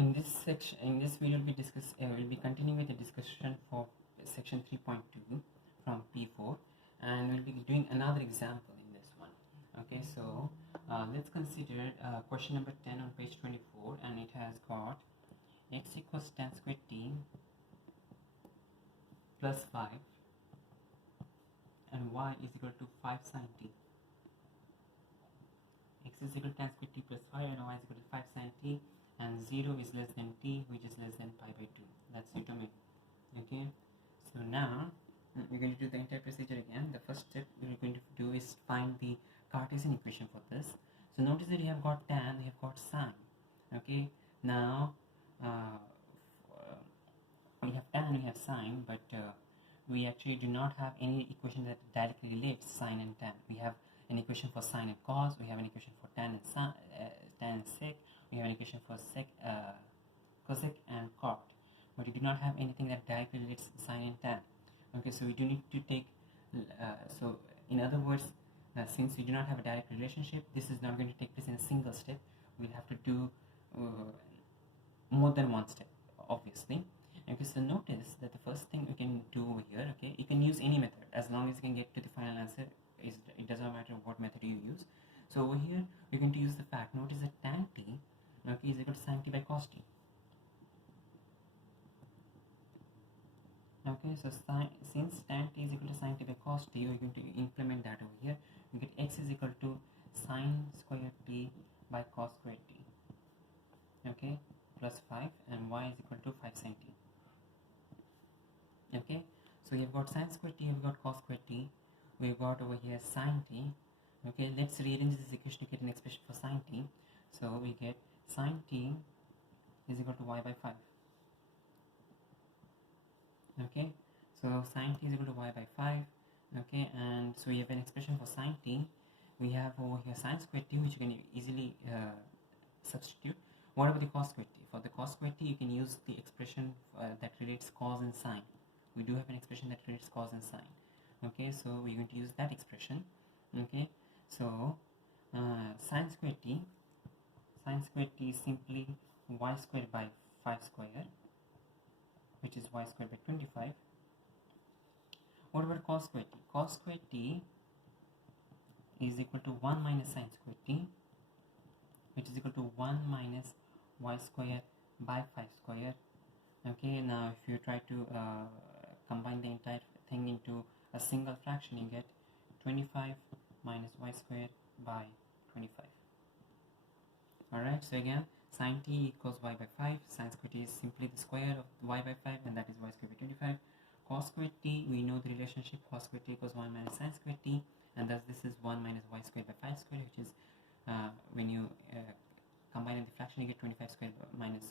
In this section, in this video, we'll be continuing with the discussion for section 3.2 from P4, and we'll be doing another example in this one. Okay, so let's consider question number 10 on page 24, and it has got x equals tan squared t plus 5 and y is equal to 5 sin t. X is equal to tan squared t plus 5 and y is equal to 5 sin t, and 0 is less than t, which is less than pi by 2. That's the domain. Okay, so now we're going to do the entire procedure again. The first step we're going to do is find the Cartesian equation for this. So notice that you have got tan, you have got sine. Okay, now we have tan, we have sine, but we actually do not have any equation that directly relates sine and tan. We have an equation for sine and cos, we have an equation for tan and tan and sec, we have an equation for cosec and cot, but we do not have anything that directly relates sine and tan. Okay, so we do need to take, so in other words, since we do not have a direct relationship, this is not going to take place in a single step. We'll have to do more than one step, obviously. Okay, so notice that the first thing we can do over here, okay, you can use any method as long as you can get to the final answer. It doesn't matter what method you use. So over here we're going to use the fact. Notice that tan t, okay, is equal to sin t by cos t. Okay, so since tan t is equal to sin t by cos t, we're going to implement that over here. We get x is equal to sin square t by cos square t, okay, plus 5, and y is equal to 5 sin t. Okay, so you've got sin square t, we've got cos square t, we've got over here sin t. Okay, let's rearrange this equation to get an expression for sin t. So we get sin t is equal to y by 5. Okay, so sin t is equal to y by 5. Okay, and so we have an expression for sin t. We have over here sin square t, which you can easily substitute. What about the cos square t? For the cos square t, you can use the expression that relates cos and sine. We do have an expression that relates cos and sine. Okay, so we're going to use that expression. Okay, so sin square t is simply y squared by 5 square, which is y squared by 25. What about cos square t? Cos square t is equal to 1 minus sin square t, which is equal to 1 minus y square by 5 square. Okay, now if you try to combine the entire thing into a single fraction, you get 25 minus y square by 25. Alright, so again, sin t equals y by 5, sin square t is simply the square of y by 5, and that is y square by 25. Cos square t, we know the relationship, cos square t equals 1 minus sin square t, and thus this is 1 minus y square by 5 square, which is when you combine in the fraction, you get 25 minus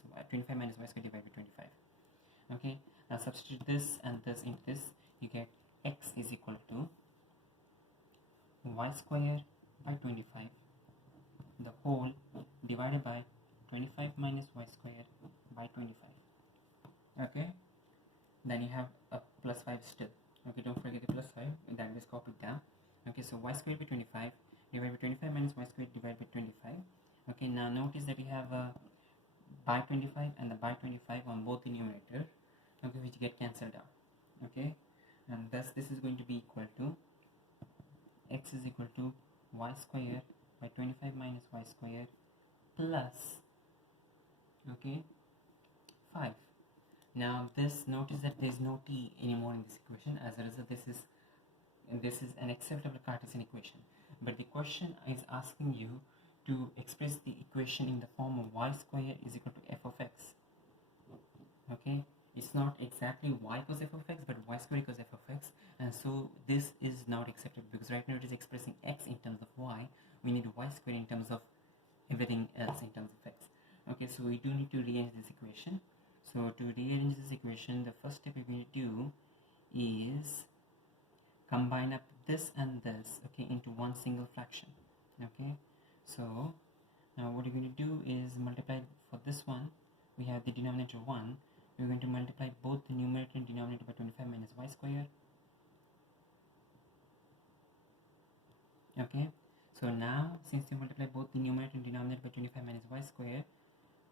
y square divided by 25. Okay, now substitute this and this into this, you get x is equal to y square by 25, the whole divided by 25 minus y square by 25. Okay, then you have a plus 5 still. Okay, don't forget the plus 5, that is copied down. Okay, so y square by 25 divided by 25 minus y square divided by 25. Okay, now notice that we have a by 25 and the by 25 on both the numerator, okay, which get cancelled out. Okay, and thus this is going to be equal to x is equal to y square by 25 minus y square plus, okay, 5. Now this, notice that there is no t anymore in this equation. As a result, this is an acceptable Cartesian equation. But the question is asking you to express the equation in the form of y square is equal to f of x. Okay, it's not exactly y equals f of x, but y square equals f of x, and so this is not acceptable because right now it is expressing x in terms of y. We need y square in terms of everything else in terms of x. Okay, so we do need to rearrange this equation. So to rearrange this equation, the first step we're going to do is combine up this and this, okay, into one single fraction. Okay, so now what you're going to do is multiply for this one. We have the denominator 1. We're going to multiply both the numerator and denominator by 25 minus y square. Okay, so now since you multiply both the numerator and denominator by 25 minus y square,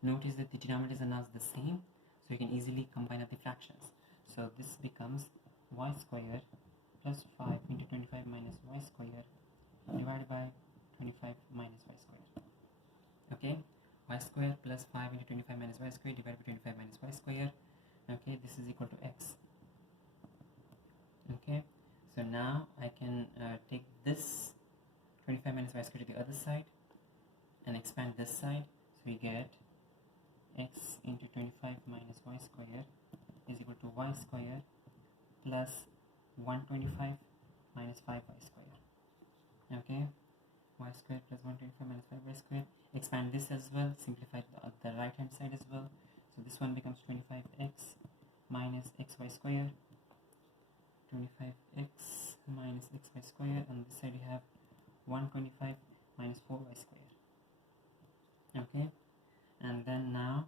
Notice that the denominators are now the same, so you can easily combine up the fractions. So this becomes y square plus 5 into 25 minus y square divided by 25 minus y square. Okay, y square plus 5 into 25 minus y square divided by 25 minus y square. Okay, this is equal to x. Okay, so now I can take this 25 minus y square to the other side and expand this side, so you get x into 25 minus y square is equal to y square plus 125 minus 5y square. Okay, y square plus 125 minus 5y square. Expand this as well, simplify the right hand side as well, so this one becomes 25x minus xy square, 25x minus xy square, and this side you have 125 minus 4y square. Okay, and then now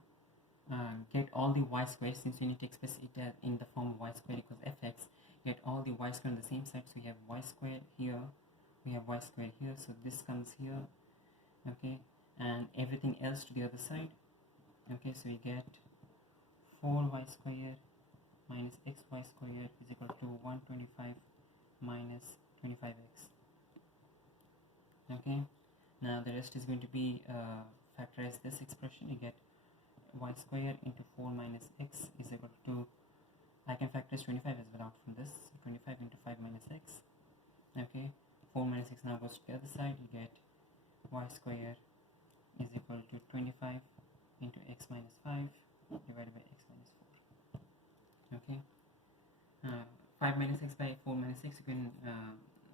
get all the y squares, since we need to express it in the form of y square equals fx. Get all the y square on the same side, so we have y square here, we have y square here, so this comes here. Okay, and everything else to the other side. Okay, so we get 4y square minus xy square is equal to 125 minus 25x. Okay, now the rest is going to be factorize this expression. You get y square into 4 minus x is equal to, I can factorize 25 as well out from this, 25 into 5 minus x. Okay, 4 minus x now goes to the other side, you get y square is equal to 25 into x minus 5 divided by x minus 4. Okay, 5 minus x by 4 minus x, you can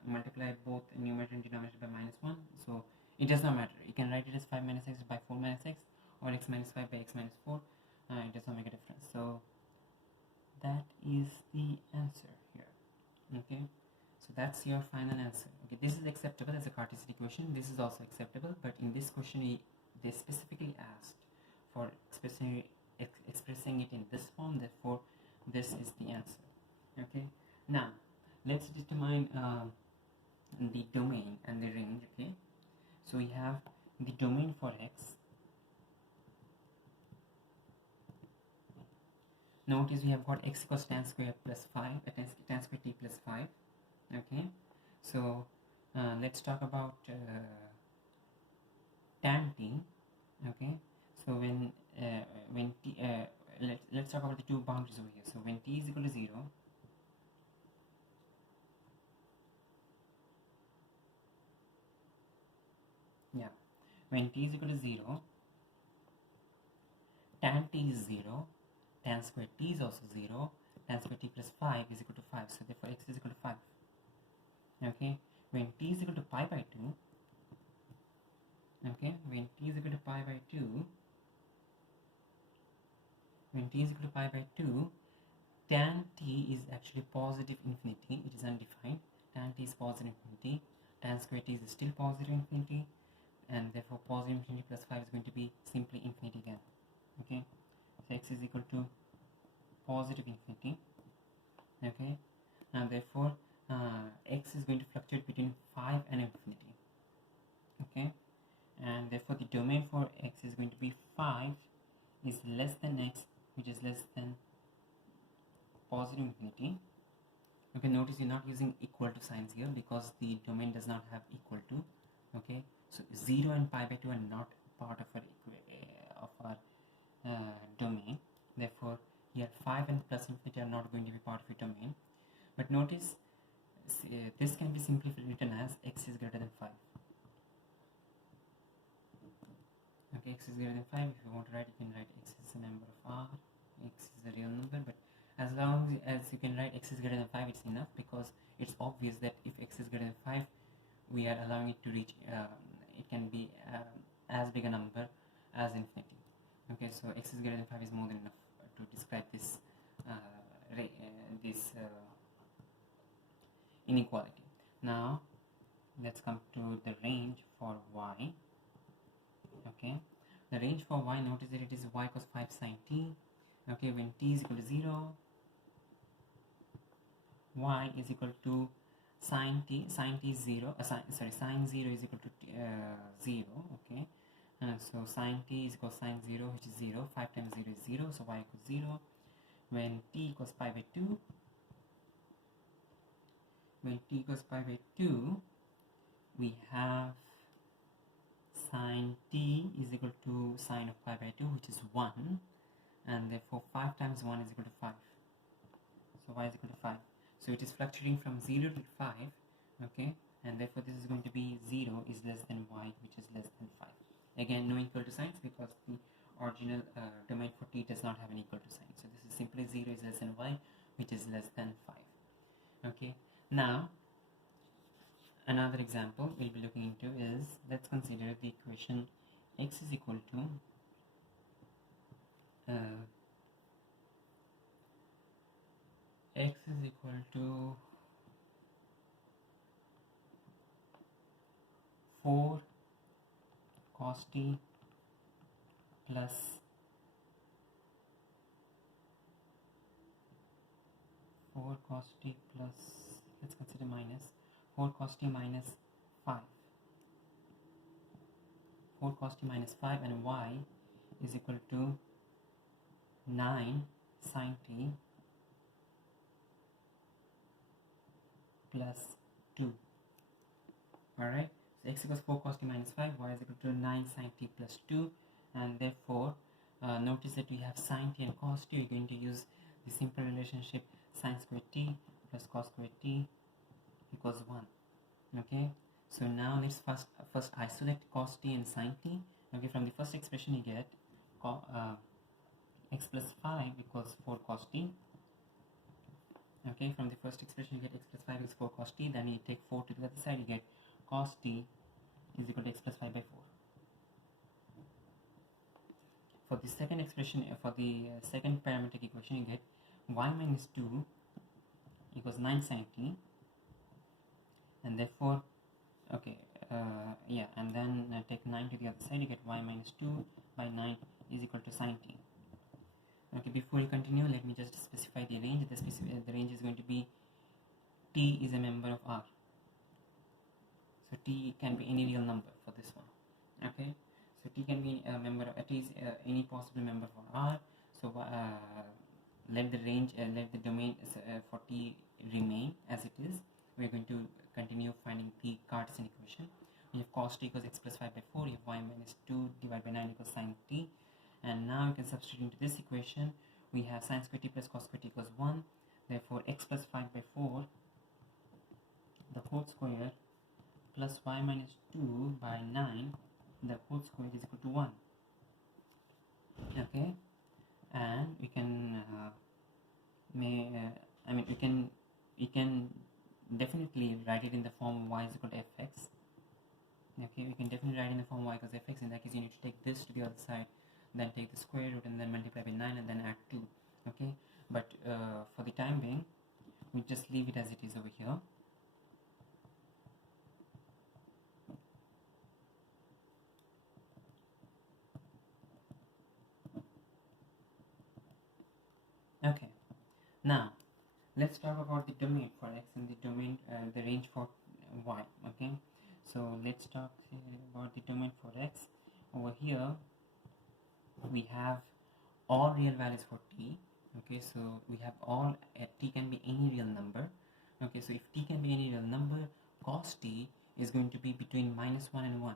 multiply both numerator and denominator by minus 1, so it does not matter. You can write it as 5 minus x by 4 minus x or x minus 5 by x minus 4. It does not make a difference. So that is the answer here. Okay, so that's your final answer. Okay, this is acceptable as a Cartesian equation. This is also acceptable, but in this question they specifically asked for expressing it in this form, therefore this is the answer. Okay, now let's determine the domain and the range. Okay, so we have the domain for x. Notice we have got x equals tan square plus 5, tan square t plus 5. Okay, so let's talk about tan t. Okay, so when t, let's talk about the two boundaries over here. So when t is equal to 0, yeah, when t is equal to 0, tan t is 0, tan square t is also 0, tan square t plus 5 is equal to 5, so therefore x is equal to 5. Okay, when t is equal to pi by 2, okay, when t is equal to pi by 2, when t is equal to pi by 2, tan t is actually positive infinity, it is undefined. Tan t is positive infinity, tan square t is still positive infinity, and therefore positive infinity plus 5 is going to be simply infinity again. Okay, so x is equal to positive infinity. Okay, and therefore x is going to fluctuate between 5 and infinity. Okay, and therefore the domain for x is going to be 5 is less than x, which is less than positive infinity. Okay, notice you're not using equal to signs here because the domain does not have equal to. Okay, so 0 and pi by 2 are not part of our domain. Therefore here 5 and plus infinity are not going to be part of your domain. But notice this can be simply written as x is greater than 5. Okay, x is greater than 5. If you want to write, you can write x is a member of R, x is a real number, but as long as you can write x is greater than 5, it's enough, because it's obvious that if x is greater than 5, we are allowing it to reach, it can be as big a number as infinity. Okay, so x is greater than 5 is more than enough to describe this inequality. Now let's come to the range for y. Okay, the range for y, notice that it is y equals 5 sine t. Okay, when t is equal to 0, y is equal to sine t is 0, sine 0 is equal to 0. Okay, So sine t is equal to sine 0, which is 0. 5 times 0 is 0, so y equals 0. When t equals pi by 2, we have sine t is equal to sine of pi by 2, which is 1, and therefore 5 times 1 is equal to 5. So y is equal to 5. So it is fluctuating from 0 to 5, okay, and therefore this is going to be 0 is less than y, which is less than 5. Again, no equal to signs because the original domain for t does not have an equal to sign. So this is simply 0 is less than y, which is less than 5. Okay, now another example we'll be looking into is, let's consider the equation x is equal to x is equal to 4 cos t plus 4 cos t plus, let's consider minus 4 cos t minus 5. 4 cos t minus 5, and y is equal to 9 sin t plus 2. Alright, so x equals 4 cos t minus 5, y is equal to 9 sin t plus 2, and therefore notice that we have sin t and cos t. We're going to use the simple relationship sin squared t plus cos squared t equals 1. Okay, so now let's first isolate cos t and sin t. Okay, from the first expression you get x plus 5 equals 4 cos t. Okay, from the first expression you get x plus 5 is 4 cos t, then you take 4 to the other side, you get cos t is equal to x plus 5 by 4. For the second expression, for the second parametric equation, you get y minus 2 equals 9 sin t, and therefore, okay, and then take 9 to the other side, you get y minus 2 by 9 is equal to sin t. Okay, before we continue, let me just specify the range. The range is going to be t is a member of R. So t can be any real number for this one. Okay, so t can be a member of t is any possible member for R. So let the range, let the domain for t remain as it is. We're going to continue finding the Cartesian equation. We have cos t equals x plus 5 by 4. You have y minus 2 divided by 9 equals sin t. And now you can substitute into this equation. We have sin squared t plus cos squared t equals 1. Therefore, x plus 5 by 4, the whole square, plus y minus 2 by 9, the whole square is equal to 1. Okay, and we can we can definitely write it in the form y is equal to fx. Okay, we can definitely write in the form y equals fx. In that case, you need to take this to the other side, then take the square root and then multiply by 9 and then add 2. Okay, but for the time being, we just leave it as it is over here. Okay, now let's talk about the domain for x and the domain, the range for y. Okay, so let's talk about the domain for x. Over here we have all real values for t. Okay, so we have all t can be any real number. Okay, so if t can be any real number, cos t is going to be between minus 1 and 1.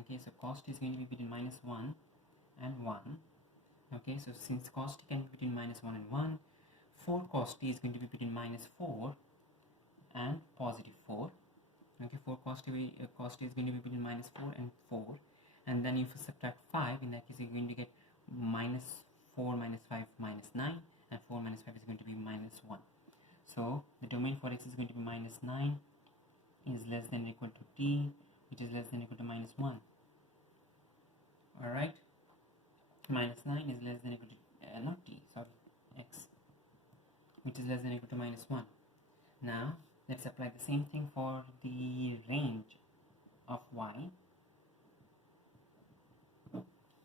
Okay, so cos t is going to be between minus 1 and 1. Okay, so since cos t can be between minus 1 and 1, 4 cos t is going to be between minus 4 and positive 4. Okay, 4 cos t is going to be between minus 4 and 4. And then if you subtract 5, in that case you're going to get minus 4 minus 5 minus 9, and 4 minus 5 is going to be minus 1. So the domain for x is going to be minus 9 is less than or equal to t, which is less than or equal to minus 1. Alright, minus 9 is less than or equal to, not t, sorry, x, which is less than or equal to minus 1. Now let's apply the same thing for the range of y.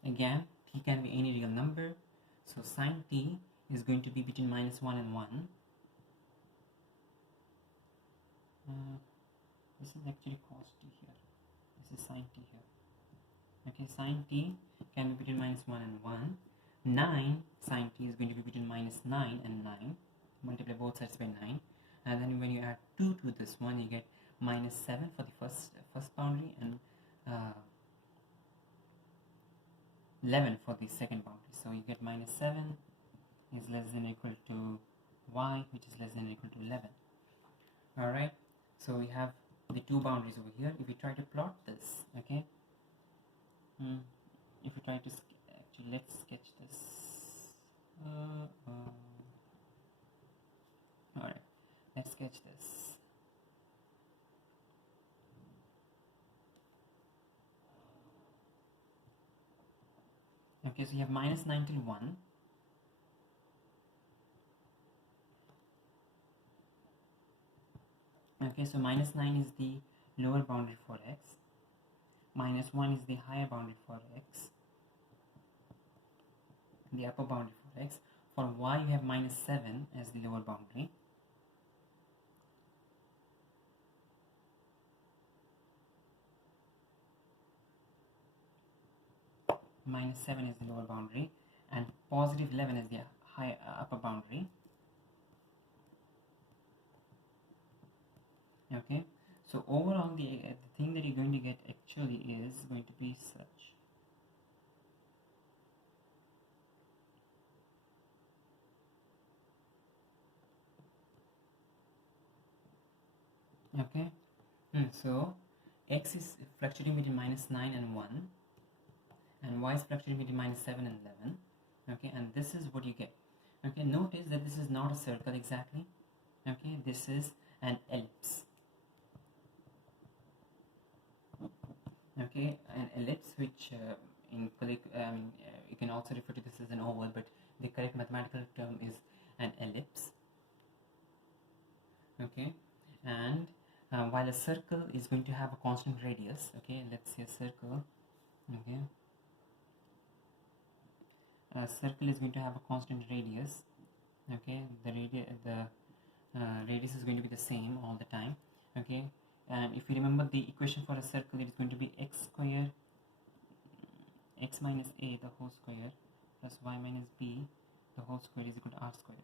Again, t can be any real number, so sin t is going to be between minus 1 and 1. This is actually cos t here, this is sin t here. Okay, sine t can be between minus 1 and 1. 9 sine t is going to be between minus 9 and 9. Multiply both sides by 9, and then when you add 2 to this one, you get minus 7 for the first boundary, and 11 for the second boundary. So you get minus 7 is less than or equal to y, which is less than or equal to 11. Alright, so we have the two boundaries over here. If we try to plot this, okay, if we try to actually, let's sketch this. Alright, let's sketch this. Okay, so you have minus 9 till 1. Okay, so minus 9 is the lower boundary for x. Minus 1 is the higher boundary for x. The upper boundary for x. For y, you have minus 7 as the lower boundary. Minus 7 is the lower boundary, and positive 11 is the upper boundary. Okay, so overall the thing that you're going to get actually is going to be such. Okay, so x is fluctuating between minus 9 and 1, and y is fluctuating between minus 7 and 11. Okay, and this is what you get. Okay, notice that this is not a circle exactly. Okay, this is an ellipse. Okay, an ellipse, which you can also refer to this as an oval, but the correct mathematical term is an ellipse. Okay, and while a circle is going to have a constant radius, okay, let's say a circle, okay, a circle is going to have a constant radius, okay, the radius is going to be the same all the time, okay, and if you remember the equation for a circle, it is going to be x square, x minus a the whole square plus y minus b the whole square is equal to r square.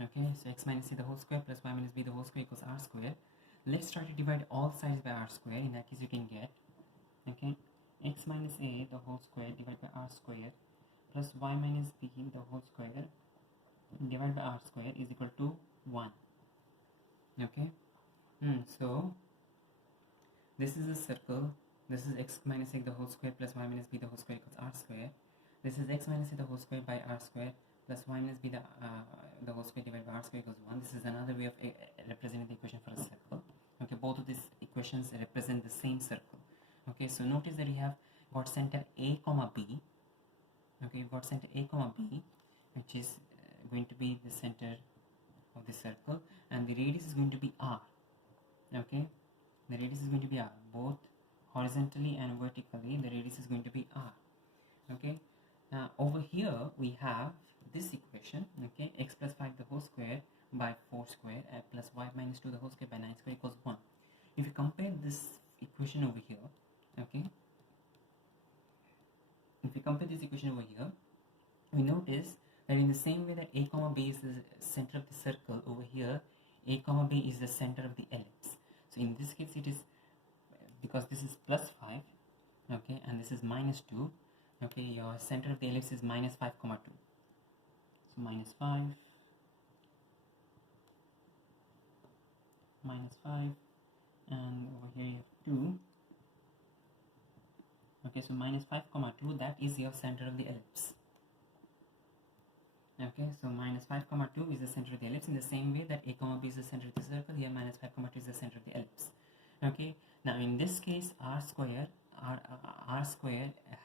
Okay, so x minus a the whole square plus y minus b the whole square equals r square. Let's try to divide all sides by r square. In that case, you can get, okay, x minus a the whole square divided by r square plus y minus b the whole square divided by r square is equal to 1. Okay, so this is a circle. This is x minus a the whole square plus y minus b the whole square equals r square. This is x minus a the whole square by r square plus y minus b the whole square divided by r square equals 1. This is another way of representing the equation for a circle. Okay, both of these equations represent the same circle. Okay, so notice that you have got center a comma b. Okay, you've got center a comma b, which is going to be the center of the circle, and the radius is going to be r. Okay, the radius is going to be r, both horizontally and vertically. The radius is going to be r. Okay, now over here we have this equation. Okay, x plus 5 the whole square by 4 square plus y minus 2 the whole square by 9 square equals 1. If you compare this equation over here, okay, if we compare this equation over here, we notice that in the same way that a comma b is the center of the circle, over here a comma b is the center of the ellipse. So in this case, it is, because this is plus 5, okay, and this is minus 2, okay, your center of the ellipse is minus 5 comma 2. So minus 5, and over here you have 2. Okay, so minus 5 comma 2, that is your center of the ellipse. Okay, so minus 5 comma 2 is the center of the ellipse. In the same way that a comma b is the center of the circle, here minus 5 comma 2 is the center of the ellipse. Okay, now in this case, r square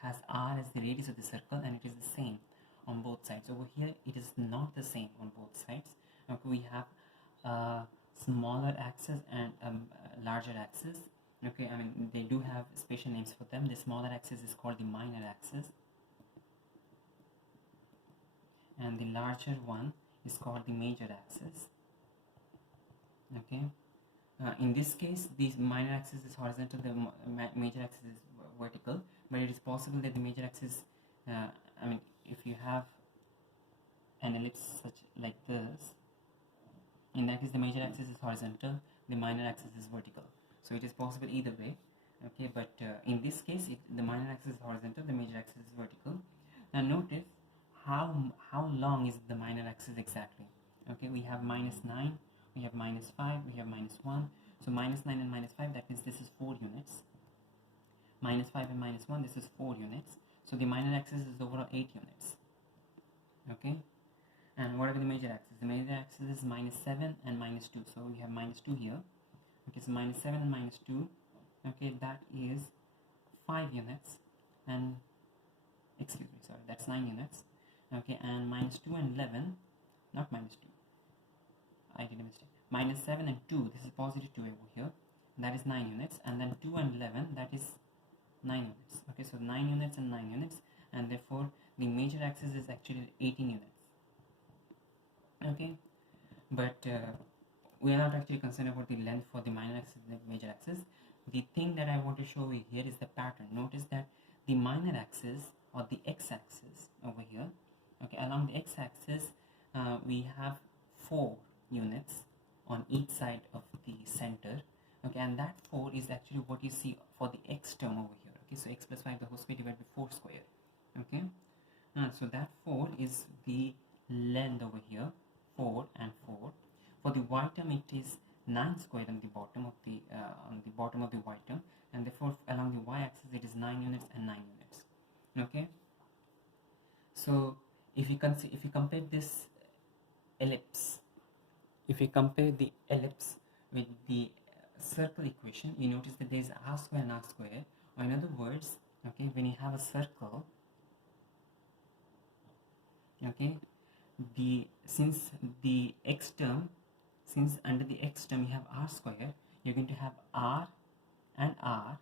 has r as the radius of the circle, and it is the same on both sides. Over here it is not the same on both sides. Okay, we have a smaller axis and a larger axis. Okay, I mean, they do have special names for them. The smaller axis is called the minor axis, and the larger one is called the major axis. Okay, in this case, the minor axis is horizontal, the major axis is vertical. but it is possible that the major axis, I mean, if you have an ellipse such like this, in that case the major axis is horizontal, the minor axis is vertical. So it is possible either way. Okay, but in this case, if the minor axis is horizontal, the major axis is vertical. Now notice how long is the minor axis exactly. Okay, we have -9, we have -5, we have -1. So -9 and -5, that means this is 4 units. -5 and -1, this is 4 units. So the minor axis is overall 8 units. Okay, and what are the major axis? The major axis is -7 and -2. So we have -2 here. Okay, so -7 and -2. Okay, that is 5 units, and excuse me, sorry, that's 9 units. Okay, and -2 and 11, not -2, I did a mistake. -7 and 2, this is positive 2 over here, that is 9 units, and then 2 and 11, that is 9 units. Okay, so 9 units and 9 units, and therefore the major axis is actually 18 units. Okay, but we are not actually concerned about the length for the minor axis and the major axis. The thing that I want to show you here is the pattern. Notice that the minor axis, or the x-axis over here, okay, along the x-axis we have 4 units on each side of the center. Okay, and that 4 is actually what you see for the x term over here. Okay, so x plus 5 the whole square divided by 4 square. Okay, so that 4 is the length over here, 4 and 4. For the y term, it is 9 square on the bottom of the y term, and therefore along the y-axis it is 9 units and 9 units. Okay, so if you compare this ellipse, if you compare the ellipse with the circle equation, you notice that there is r square and r square. Or in other words, okay, when you have a circle, okay, since under the x term you have r square, you're going to have r and r.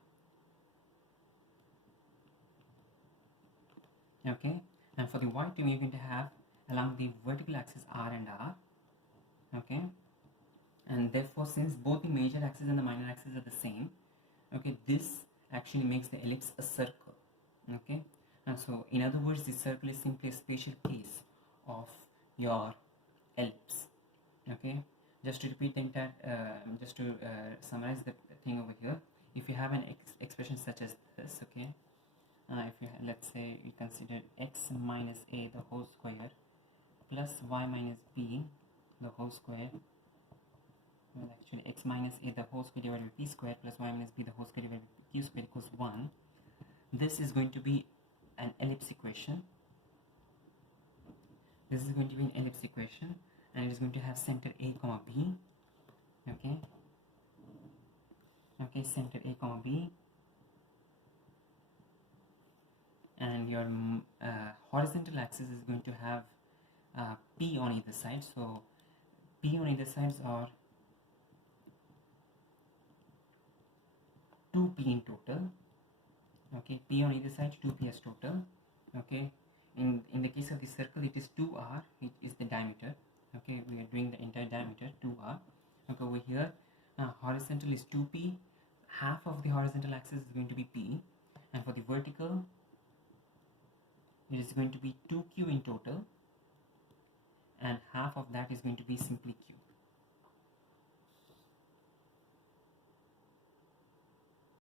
Okay, and for the y term you're going to have along the vertical axis r and r. Okay, and therefore since both the major axis and the minor axis are the same, okay, this actually makes the ellipse a circle. Okay, and so in other words, the circle is simply a special case of your ellipse. Okay, just to repeat the entire, just to summarize the thing over here, if you have an expression such as this, okay, if you let's say we consider x minus a the whole square plus y minus b the whole square, well actually x minus a the whole square divided by p square plus y minus b the whole square divided by q square equals 1. This is going to be an ellipse equation. This is going to be an ellipse equation, and it is going to have center a comma b. Okay, okay, center a comma b, and your horizontal axis is going to have p on either side. So p on either sides are 2p in total. Okay, p on either side, 2p as total. Okay, in the case of the circle, it is 2r, it is the diameter. Okay, we are doing the entire diameter, 2r. Okay, over here horizontal is 2p, half of the horizontal axis is going to be p, and for the vertical it is going to be 2q in total, and half of that is going to be simply q.